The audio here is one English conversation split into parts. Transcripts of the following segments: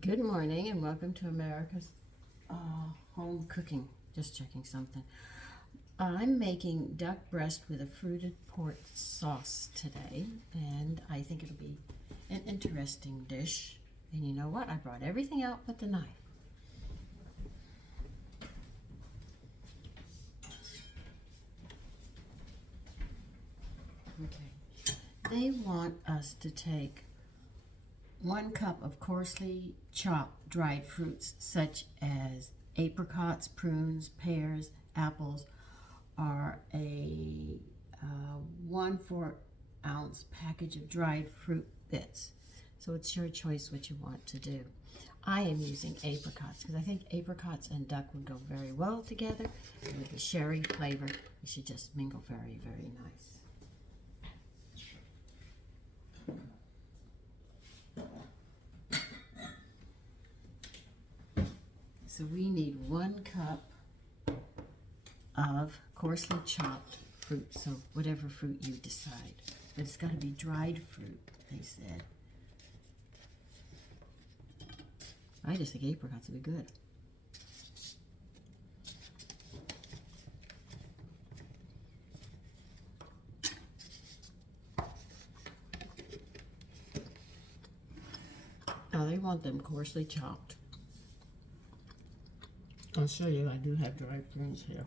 Good morning and welcome to America's Home Cooking. Just checking something. I'm making duck breast with a fruited pork sauce today, and I think it'll be an interesting dish. And you know what? I brought everything out but the knife. Okay. They want us to take 1 cup of coarsely chopped dried fruits such as apricots, prunes, pears, apples, or a 1/4 ounce package of dried fruit bits. So it's your choice what you want to do. I am using apricots because I think apricots and duck would go very well together. And with the sherry flavor, it should just mingle very, very nice. So we need 1 cup of coarsely chopped fruit, so whatever fruit you decide. But it's got to be dried fruit, they said. I just think apricots would be good. Now they want them coarsely chopped. I'll show you, I do have dried prunes here.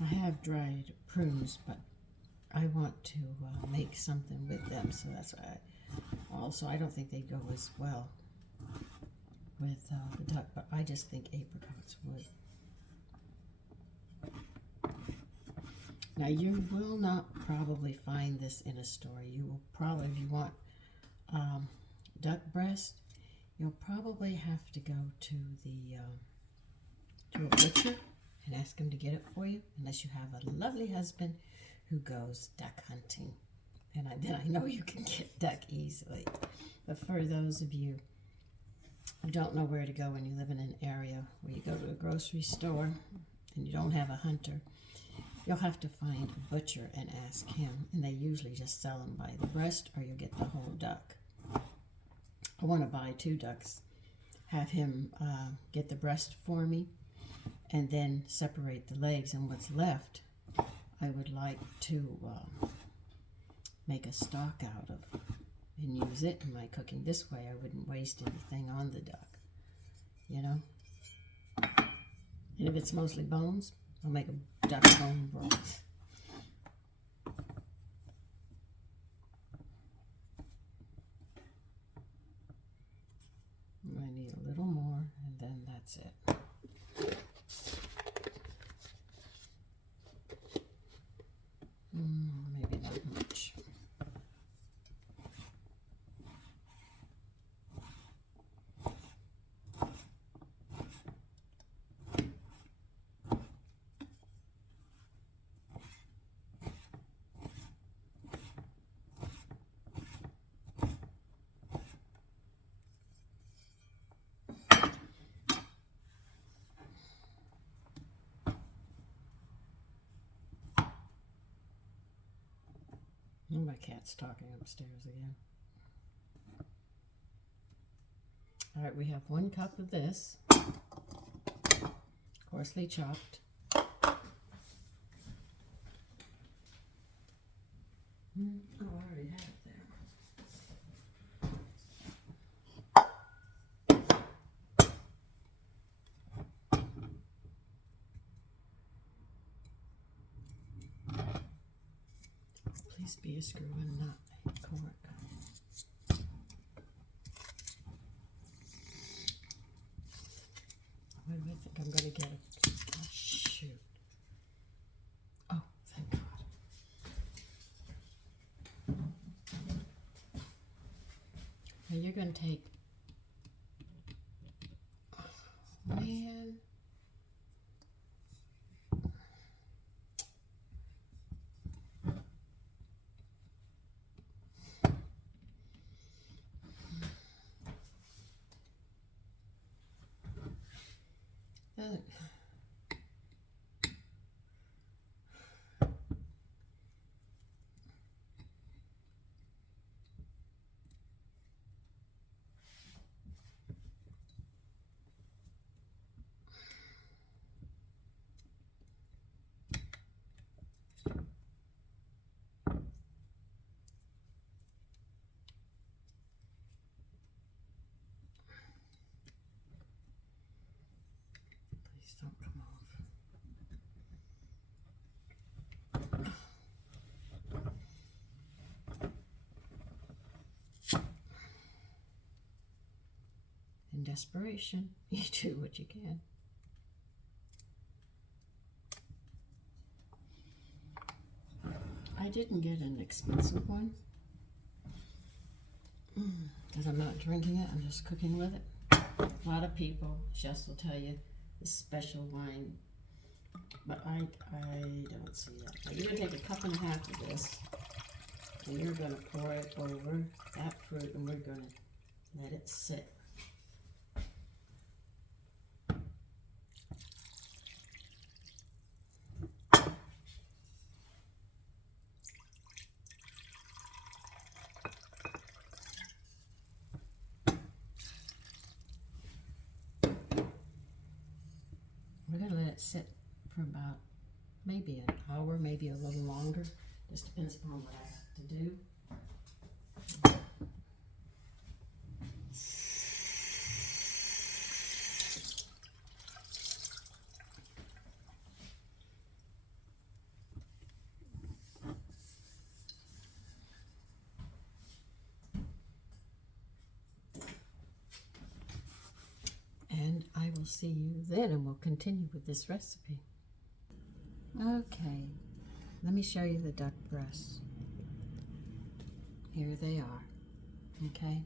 I have dried prunes, but I want to make something with them, so that's why I don't think they go as well with the duck, but I just think apricots would. Now you will not probably find this in a store. You will probably, if you want duck breast, you'll probably have to go to a butcher and ask him to get it for you, unless you have a lovely husband who goes duck hunting. And then I know you can get duck easily. But for those of you who don't know where to go when you live in an area where you go to a grocery store and you don't have a hunter, you'll have to find a butcher and ask him. And they usually just sell them by the breast, or you'll get the whole duck. I want to buy 2 ducks, have him get the breast for me, and then separate the legs, and what's left I would like to make a stock out of and use it in my cooking. This way I wouldn't waste anything on the duck, you know. And if it's mostly bones, I'll make a duck bone broth. I need a little more, and then that's it. Maybe not much. Oh, my cat's talking upstairs again. All right, we have 1 cup of this, coarsely chopped. Oh, I already have it there. Please be a screw and not a cork. What do I think I'm going to get? Oh, shoot. Oh, thank God. Now you're going to take, oh, man. That, please don't come off. In desperation, you do what you can. I didn't get an expensive one because I'm not drinking it, I'm just cooking with it. A lot of people, Jess will tell you, this special wine, but I don't see that. Now you're going to take a cup and a half of this, and you're going to pour it over that fruit, and we're going to let it sit. We're going to let it sit for about maybe an hour, maybe a little longer. Just depends upon what I have to do. And I will see you then, and we'll continue with this recipe. Okay, let me show you the duck breasts. Here they are, okay?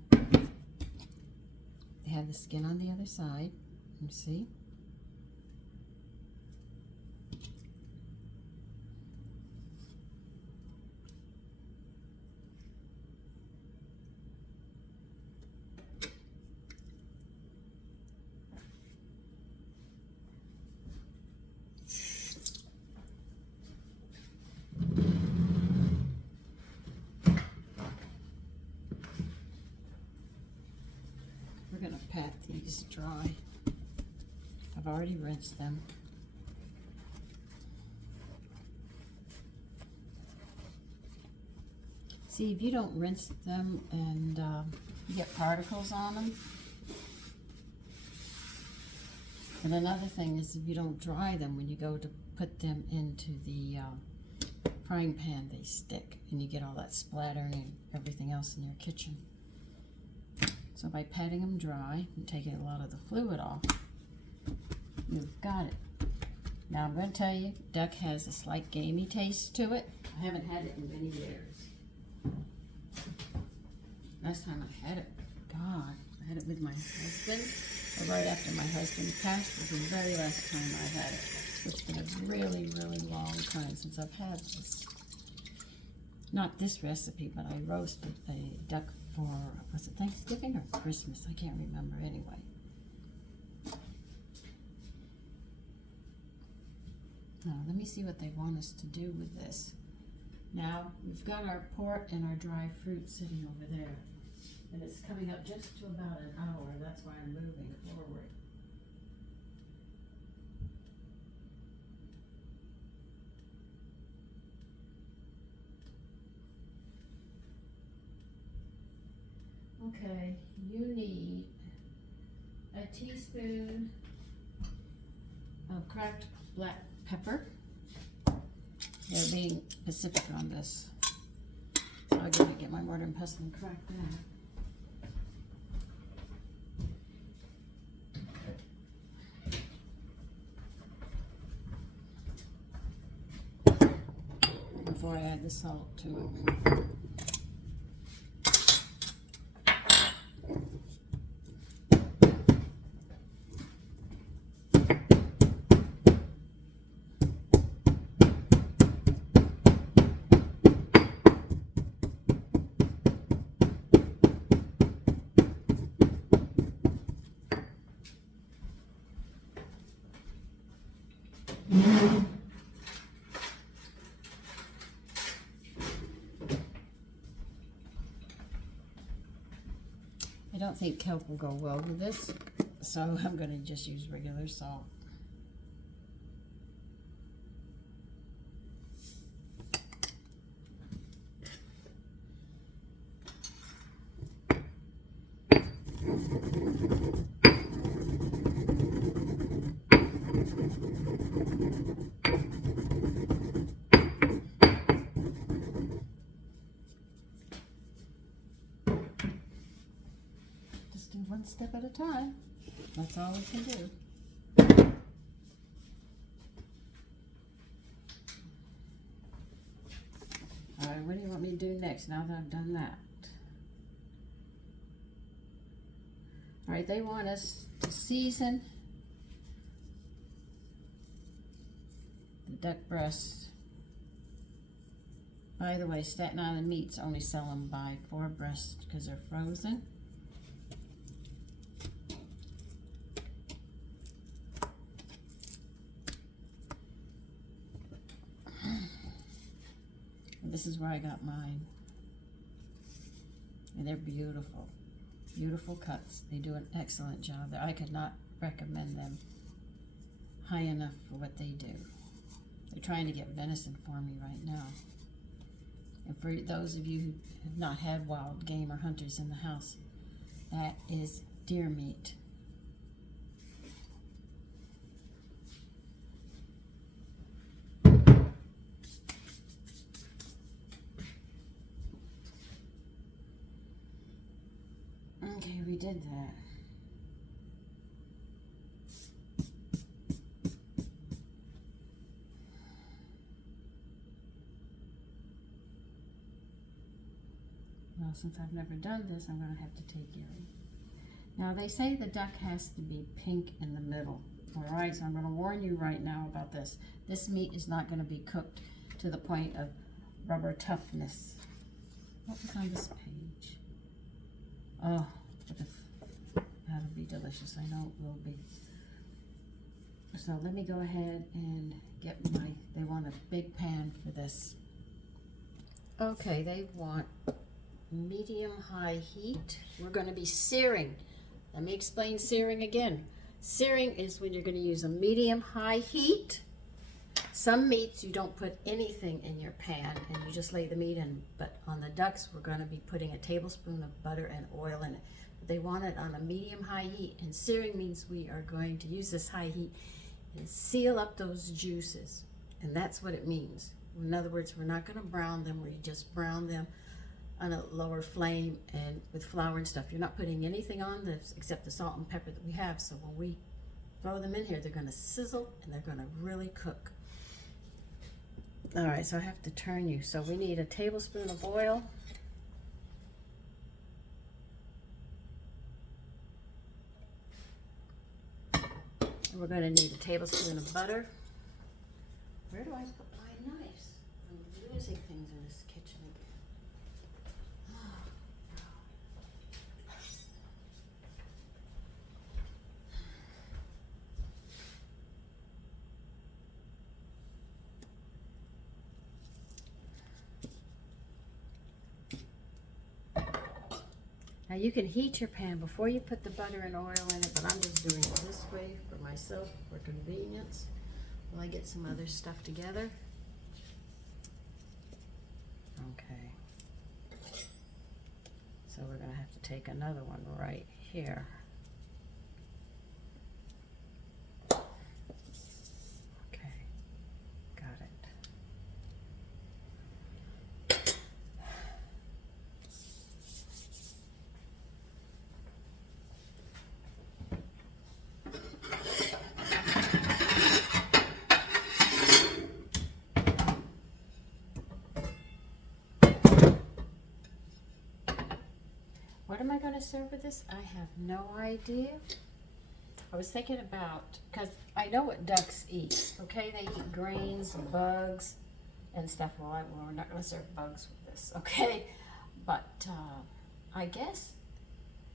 They have the skin on the other side, you see? We're gonna pat these dry. I've already rinsed them. See, if you don't rinse them and you get particles on them. And another thing is if you don't dry them, when you go to put them into the frying pan, they stick and you get all that splattering and everything else in your kitchen. So by patting them dry and taking a lot of the fluid off, you've got it. Now I'm going to tell you, duck has a slight gamey taste to it. I haven't had it in many years. Last time I had it, God, I had it with my husband. Or right after my husband passed was the very last time I had it. It's been a really, really long time since I've had this. Not this recipe, but I roasted a duck for, was it Thanksgiving or Christmas? I can't remember anyway. Now, let me see what they want us to do with this. Now, we've got our port and our dry fruit sitting over there. And it's coming up just to about an hour. That's why I'm moving forward. Okay, you need a teaspoon of cracked black pepper. They're being Pacific on this. So I'm going to get my mortar and pestle and crack that. before I add the salt to it. I don't think kelp will go well with this, so I'm going to just use regular salt. Do one step at a time. That's all we can do. All right, what do you want me to do next now that I've done that? All right, they want us to season the duck breasts. By the way, Staten Island Meats only sell them by 4 breasts because they're frozen. This is where I got mine. And they're beautiful. Beautiful cuts. They do an excellent job. I could not recommend them high enough for what they do. They're trying to get venison for me right now. And for those of you who have not had wild game or hunters in the house, that is deer meat. Okay, we did that. Well, since I've never done this, I'm going to have to take Gary. Now, they say the duck has to be pink in the middle. All right, so I'm going to warn you right now about this. This meat is not going to be cooked to the point of rubber toughness. What was on this page? Oh, that'll be delicious. I know it will be. So let me go ahead and get they want a big pan for this. Okay, they want medium-high heat. We're going to be searing. Let me explain searing again. Searing is when you're going to use a medium-high heat. Some meats you don't put anything in your pan and you just lay the meat in, but on the ducks we're going to be putting a tablespoon of butter and oil in it. They want it on a medium-high heat, and searing means we are going to use this high heat and seal up those juices, and that's what it means. In other words, we're not going to brown them, we just brown them on a lower flame and with flour and stuff. You're not putting anything on this except the salt and pepper that we have, so when we throw them in here, they're going to sizzle and they're going to really cook. All right, so I have to turn you. So we need a tablespoon of oil. And we're going to need a tablespoon of butter. Where do I put my knives? I'm losing things in this kitchen again. Now you can heat your pan before you put the butter and oil in it, but I'm just doing it this way for myself, for convenience, while I get some other stuff together. Okay. So we're gonna have to take another one right here. Okay, got it. going to serve with this? I have no idea. I was thinking about, because I know what ducks eat, okay? They eat grains and bugs and stuff. Well, we're not going to serve bugs with this, okay? But I guess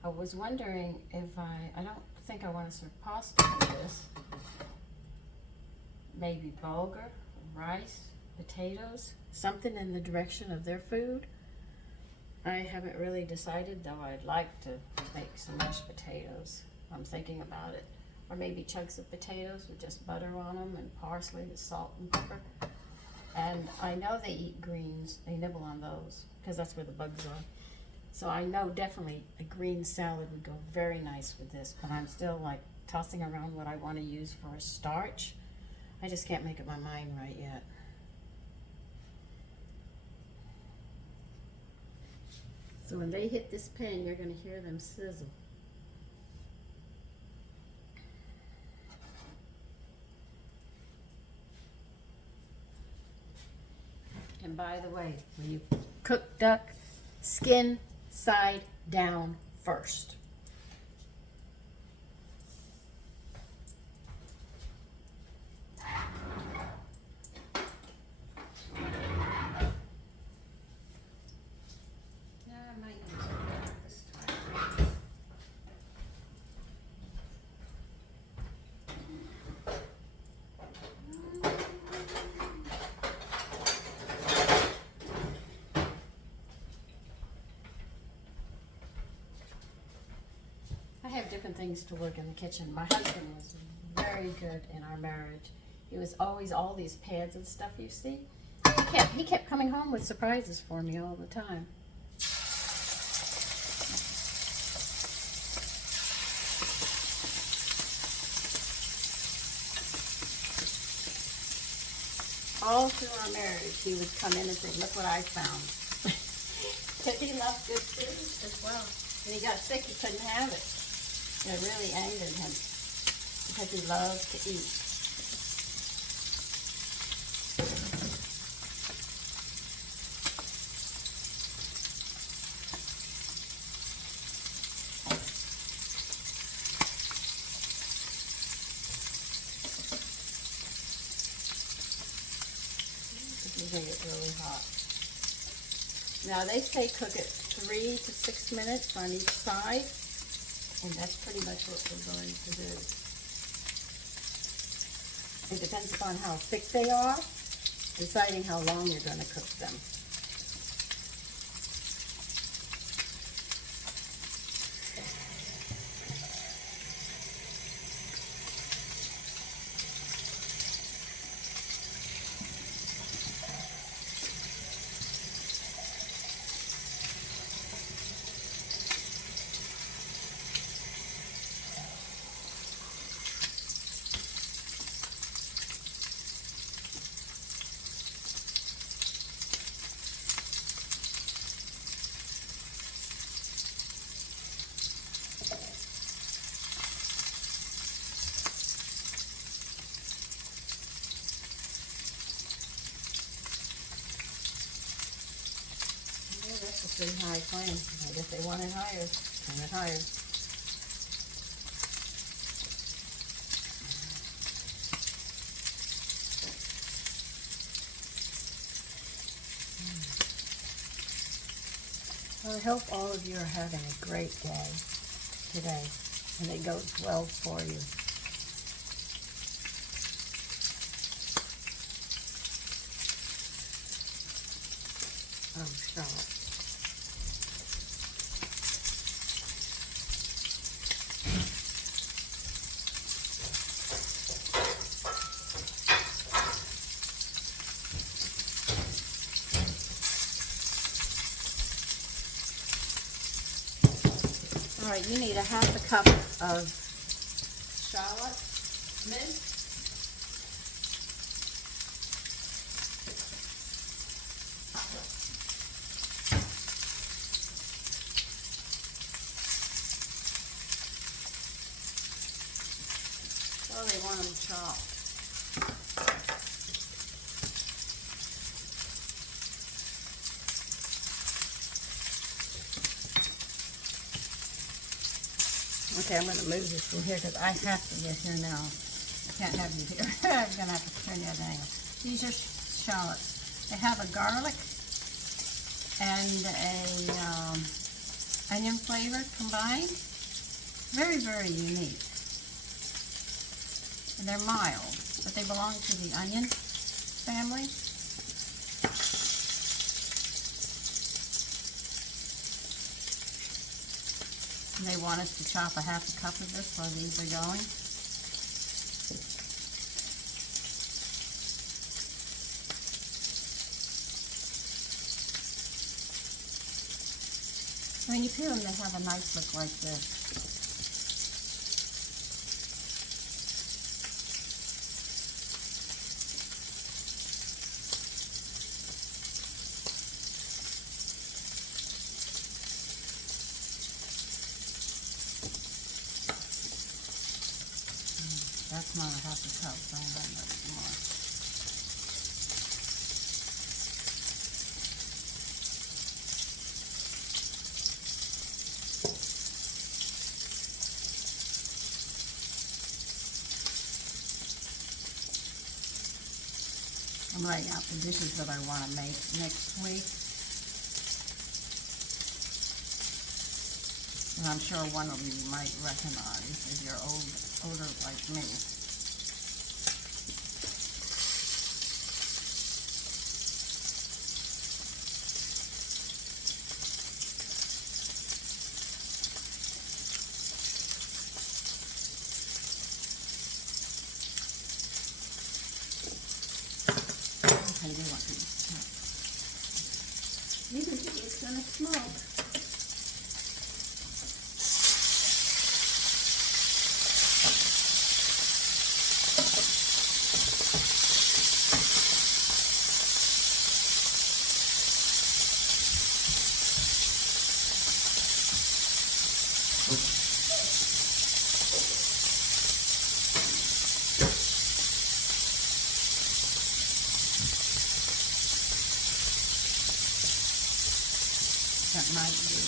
I was wondering if I don't think I want to serve pasta with this. Maybe bulgur, rice, potatoes, something in the direction of their food. I haven't really decided, though I'd like to make some mashed potatoes. I'm thinking about it. Or maybe chunks of potatoes with just butter on them and parsley with salt and pepper. And I know they eat greens. They nibble on those because that's where the bugs are. So I know definitely a green salad would go very nice with this, but I'm still like tossing around what I want to use for a starch. I just can't make up my mind right yet. So when they hit this pan, you're going to hear them sizzle. And by the way, when you cook duck, skin side down first. I have different things to work in the kitchen. My husband was very good in our marriage. He was always all these pads and stuff you see. He kept coming home with surprises for me all the time. All through our marriage, he would come in and say, "Look what I found." Because he loved good food as well. When he got sick, he couldn't have it. It really angered him because he loves to eat. You make it really hot. Now they say cook it 3 to 6 minutes on each side. And that's pretty much what we're going to do. It depends upon how thick they are, deciding how long you're going to cook them. That's a pretty high flame. I guess they want it higher. Turn it higher. Well, I hope all of you are having a great day today, and it goes well for you. Oh, Charlotte. All right, you need a half a cup of shallot mint. Well, they want them chopped. Okay, I'm going to move this from here because I have to get here now. I can't have you here. I'm going to have to turn you at an angle. These are shallots. They have a garlic and a onion flavor combined. Very, very unique. And they're mild, but they belong to the onion family. And they want us to chop a half a cup of this while these are going. When you peel them, they have a nice look like this. That's not a half a cup, so I'm going to add more. I'm writing out the dishes that I want to make next week. And I'm sure one of them you might recognize if you're older like me. Okay, you want these? It's gonna smoke. That might be.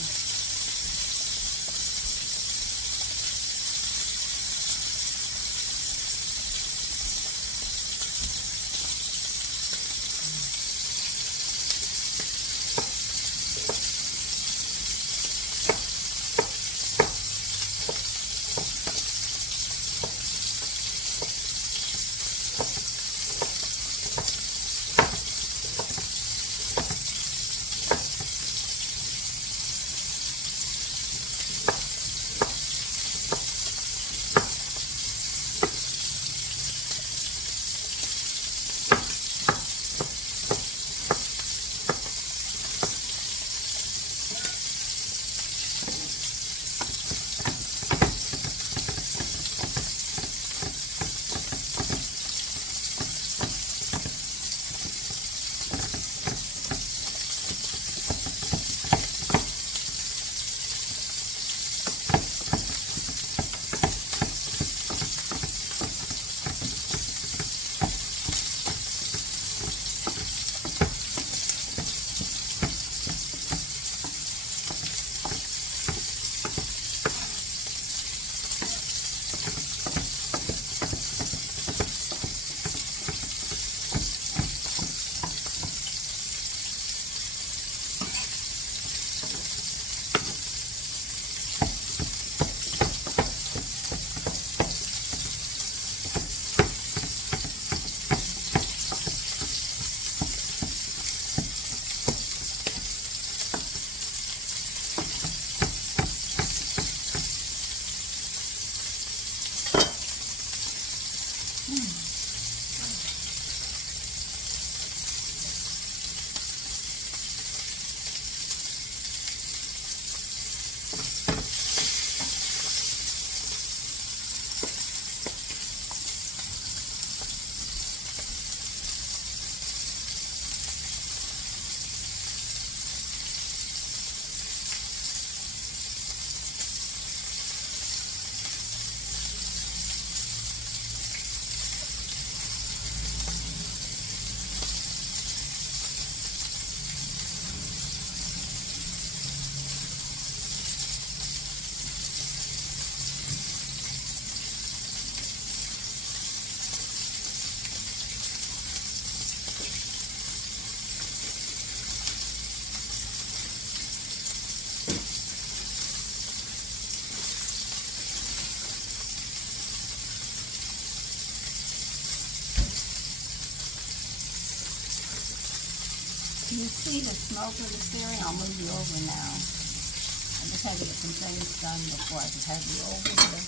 Can you see the smoke of the searing? I'll move you over now. I just had to get some things done before I could have you over here.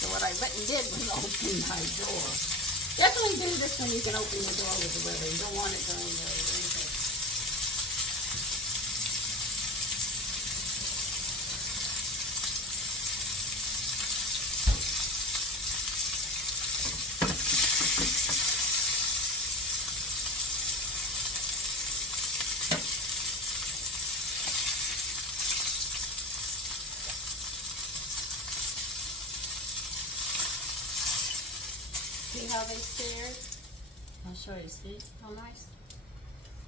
So what I went and did was open my door. Definitely do this when you can open your door with the weather. You don't want it during the winter. See how they seared? I'll show you. See how nice?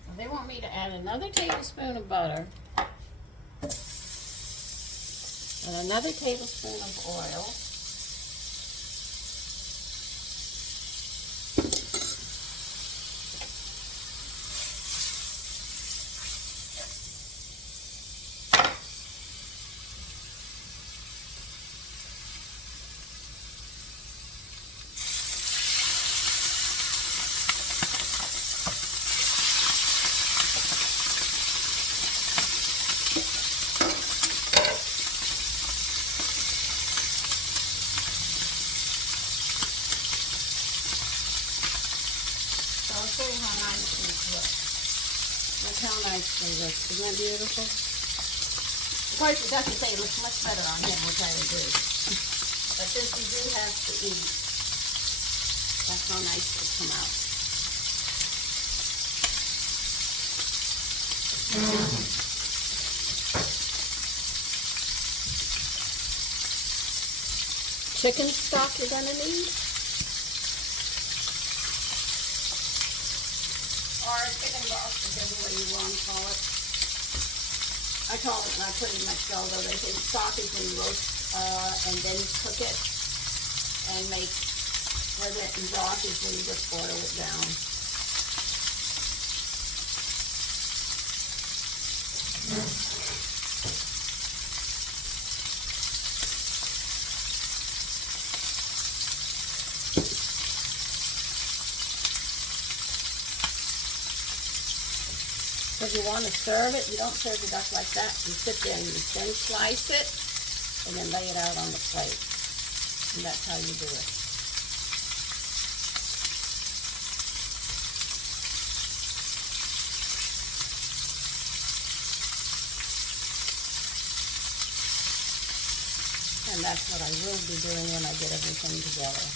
Well, they want me to add another tablespoon of butter and another tablespoon of oil. I'll show you how nice these look. Look how nice they look. Isn't that beautiful? Of course, it doesn't say it looks much better on him, which I agree. But since we do have to eat, that's how nice they come out. Chicken stock you're going to need. Or chicken broth, whichever way you want to call it. I call it, and I pretty much go, though they say stock is when you roast and then cook it and make it, and broth is when you just boil it down. If you want to serve it, you don't serve the duck like that. You sit there and you thin slice it and then lay it out on the plate. And that's how you do it. And that's what I will be doing when I get everything together.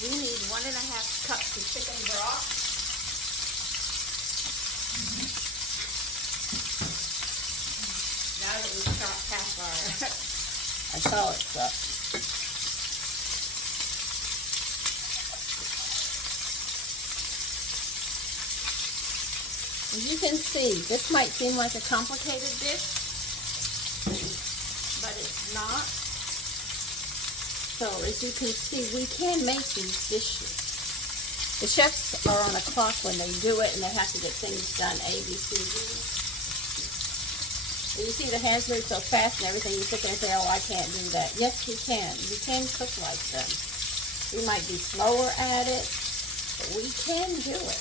You need 1.5 cups of chicken broth. Now that we've chopped half our, I saw it's up. As you can see, this might seem like a complicated dish, but it's not. So as you can see, we can make these dishes. The chefs are on a clock when they do it, and they have to get things done A, B, C, D. And you see the hands move so fast and everything, you sit there and say, oh, I can't do that. Yes, we can. We can cook like them. We might be slower at it, but we can do it.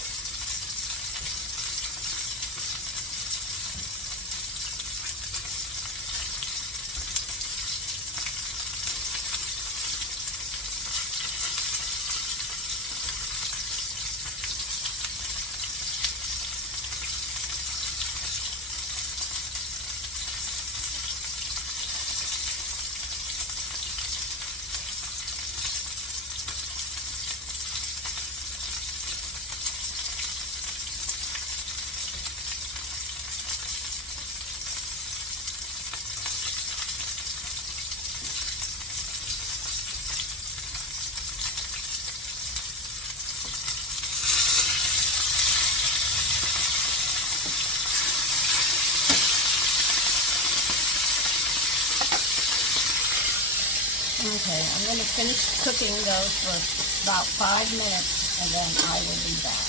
Okay, I'm going to finish cooking those for about 5 minutes, and then I will be back.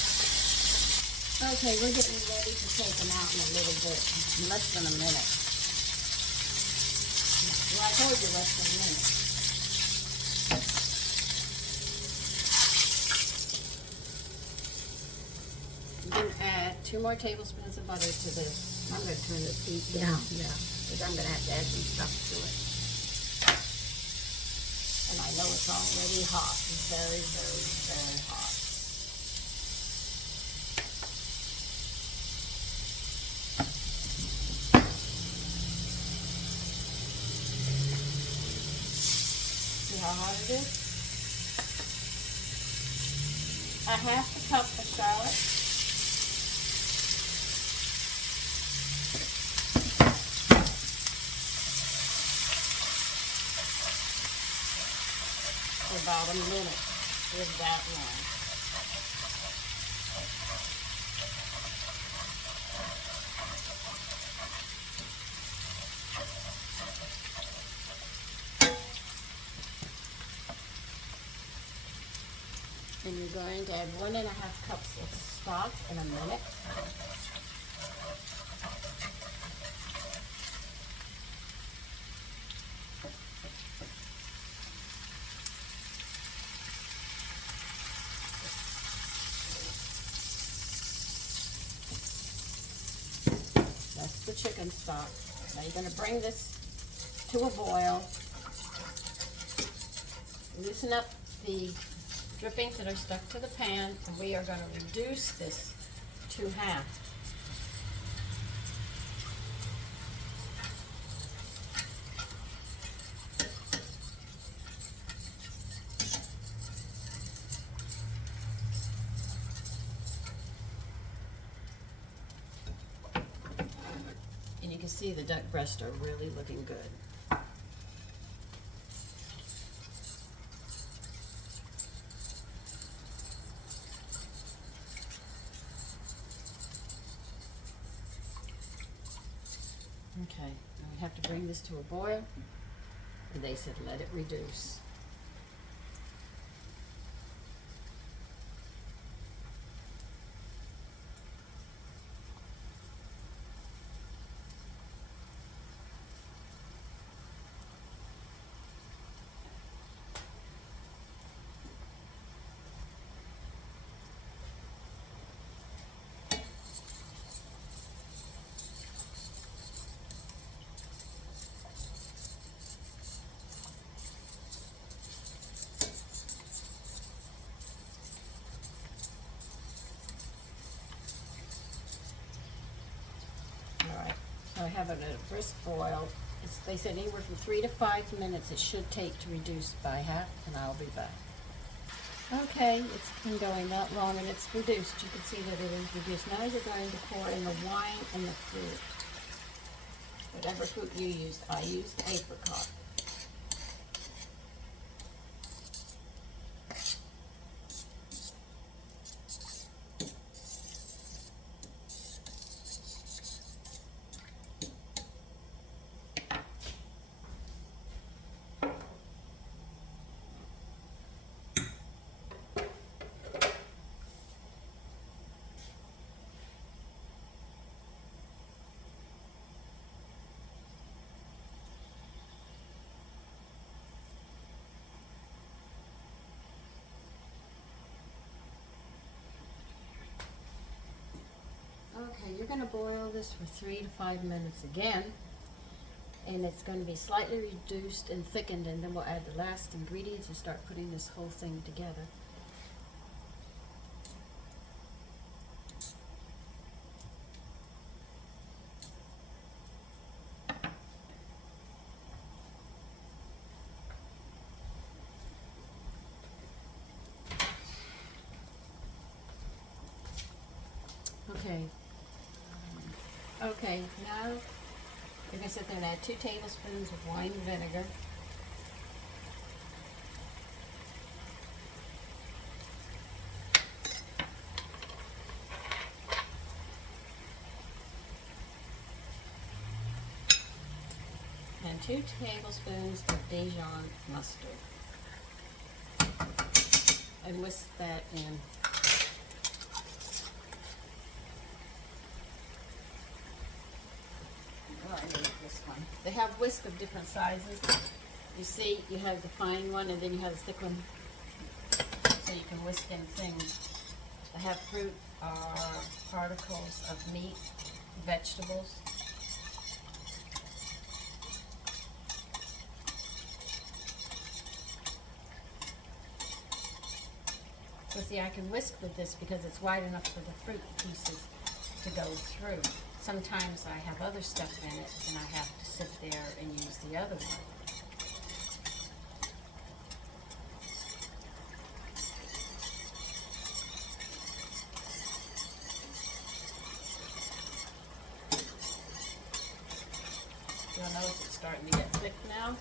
Okay, we're getting ready to take them out in a little bit, in less than a minute. Well, I told you less than a minute. You can add 2 more tablespoons of butter to this. I'm going to turn the heat down, because I'm going to have to add some stuff to it. And I know it's already hot, very, very, very hot. See how hot it is? A half a cup of shallot. For about a minute with that one. And you're going to add 1.5 cups of stock in a minute. That's the chicken stock. Now you're going to bring this to a boil. Loosen up the drippings that are stuck to the pan, and we are going to reduce this to half. And you can see the duck breasts are really looking good. Okay, now we have to bring this to a boil, and they said let it reduce. I have it at a brisk boil. They said anywhere from 3 to 5 minutes it should take to reduce by half, and I'll be back. Okay, it's been going that long and it's reduced. You can see that it is reduced. Now you're going to pour in the wine and the fruit. Whatever fruit you used. I used apricot. Okay, you're going to boil this for 3 to 5 minutes again, and it's going to be slightly reduced and thickened, and then we'll add the last ingredients and start putting this whole thing together. Okay, now you're going to sit there and add 2 tablespoons of wine vinegar. And 2 tablespoons of Dijon mustard. and whisk that in. Oh, I need this one. They have whisk of different sizes. You see, you have the fine one and then you have the thick one, so you can whisk in things. They have fruit or particles of meat, vegetables. So see, I can whisk with this because it's wide enough for the fruit pieces to go through. Sometimes I have other stuff in it and I have to sit there and use the other one. You'll notice it's starting to get thick now.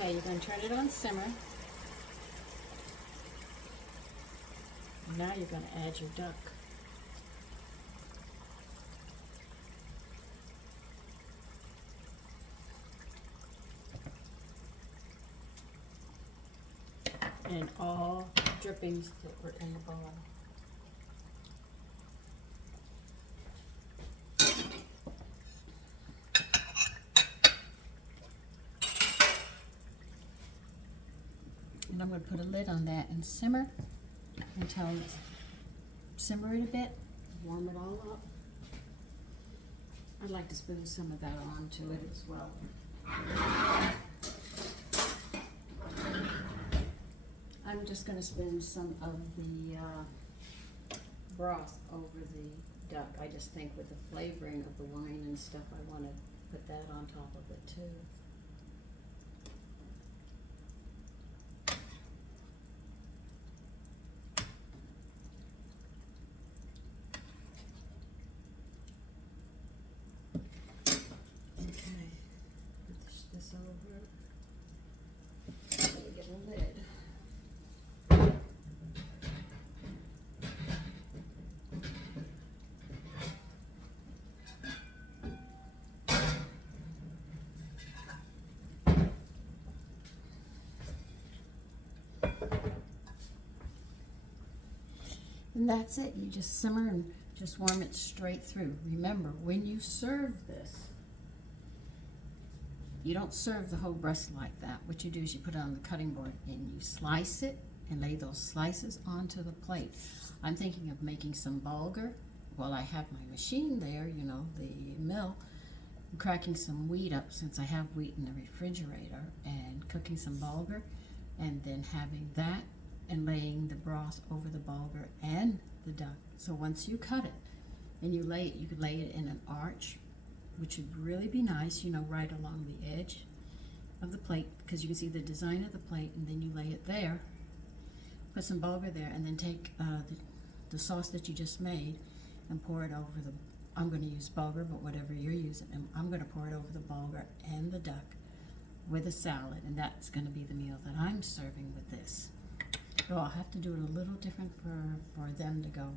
Okay, you're going to turn it on simmer. Now you're going to add your duck. And all drippings that were in the bowl. And I'm going to put a lid on that and simmer until it's simmer it a bit, warm it all up. I'd like to spoon some of that onto it as well. I'm just going to spoon some of the broth over the duck. I just think with the flavoring of the wine and stuff, I want to put that on top of it too. Okay, put this over. Let me get a lid. And that's it. You just simmer and just warm it straight through. Remember, when you serve this, you don't serve the whole breast like that. What you do is you put it on the cutting board and you slice it and lay those slices onto the plate. I'm thinking of making some bulgur while I have my machine there, you know, the mill. I'm cracking some wheat up since I have wheat in the refrigerator and cooking some bulgur and then having that and laying the broth over the bulgur and the duck. So once you cut it and you lay it, you could lay it in an arch, which would really be nice, you know, right along the edge of the plate, because you can see the design of the plate, and then you lay it there, put some bulgur there, and then take the sauce that you just made and pour it over the, I'm going to use bulgur, but whatever you're using, and I'm going to pour it over the bulgur and the duck with a salad, and that's going to be the meal that I'm serving with this. So I'll have to do it a little different for them to go,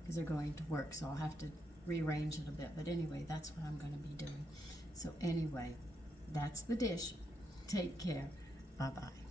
because they're going to work, so I'll have to rearrange it a bit. But anyway, that's what I'm going to be doing. So anyway, that's the dish. Take care. Bye-bye.